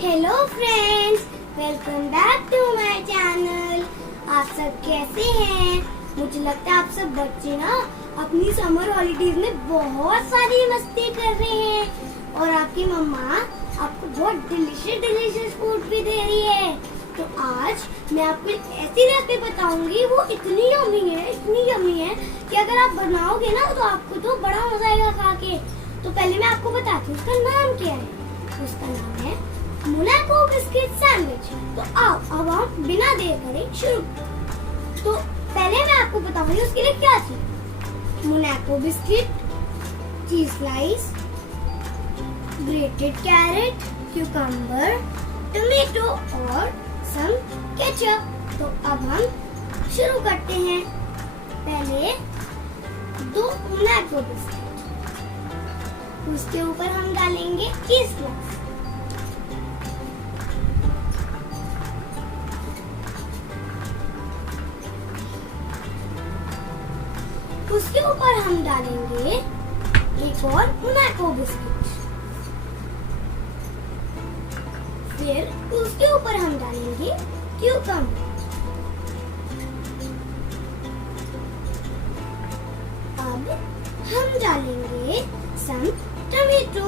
Hello friends, welcome back to my channel. आप सब कैसे हैं? मुझे लगता है आप सब बच्चे ना अपनी समर हॉलीडेज में बहुत सारी मस्ती कर रहे हैं और आपकी मम्मा आपको बहुत डिलीशियस फूड भी दे रही है। तो आज मैं आपको एक ऐसी रेसिपी बताऊंगी, वो इतनी यम्मी है कि अगर आप बनाओगे ना तो आपको तो बड़ा मजा आएगा खा के। तो पहले मैं आपको बताती हूँ उसका नाम क्या है। उसका नाम है मोनाको बिस्किट सैंडविच। तो आओ अब हम बिना देर करे शुरू। तो पहले मैं आपको बताऊंगी उसके लिए क्या चाहिए। Monaco biscuit, cheese slice, grated carrot, cucumber, tomato और सम केचप। तो अब हम शुरू करते हैं। पहले 2 मोनाको बिस्किट, उसके ऊपर हम डालेंगे चीज स्लाइस, उसके ऊपर हम डालेंगे एक और मोनाको बिस्किट, फिर उसके ऊपर हम डालेंगे क्यूकम्बर, अब हम डालेंगे सम टमेटो,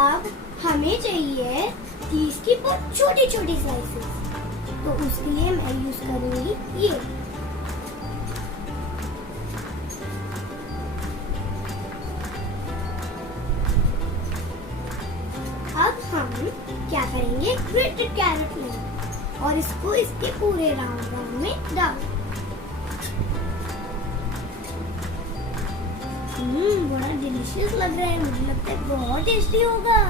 अब हमें चाहिए 30 की बहुत छोटी छोटी स्लाइसेस। तो उसके लिए मैं यूज करूंगी ये। अब हम क्या करेंगे, ग्रेटेड कैरेट लेंगे और इसको इसके पूरे राउंड में डाल। बड़ा डिलीशियस लग रहा है, मुझे लगता है बहुत टेस्टी होगा।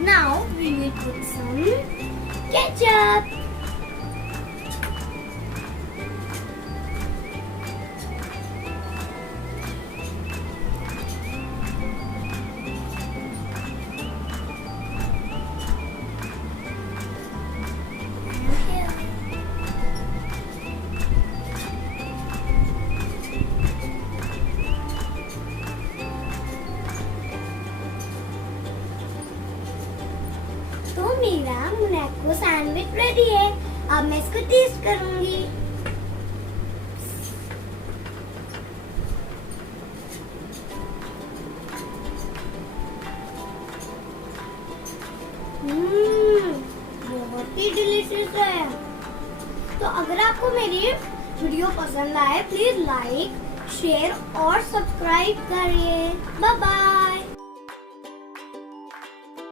Now we will put some ketchup. तो मेरा मोनाको सैंडविच रेडी है। अब मैं इसको टेस्ट करूंगी। बहुत ही डिलीशियस है। तो अगर आपको मेरी वीडियो पसंद आए, प्लीज लाइक, शेयर और सब्सक्राइब करिए। Bye bye.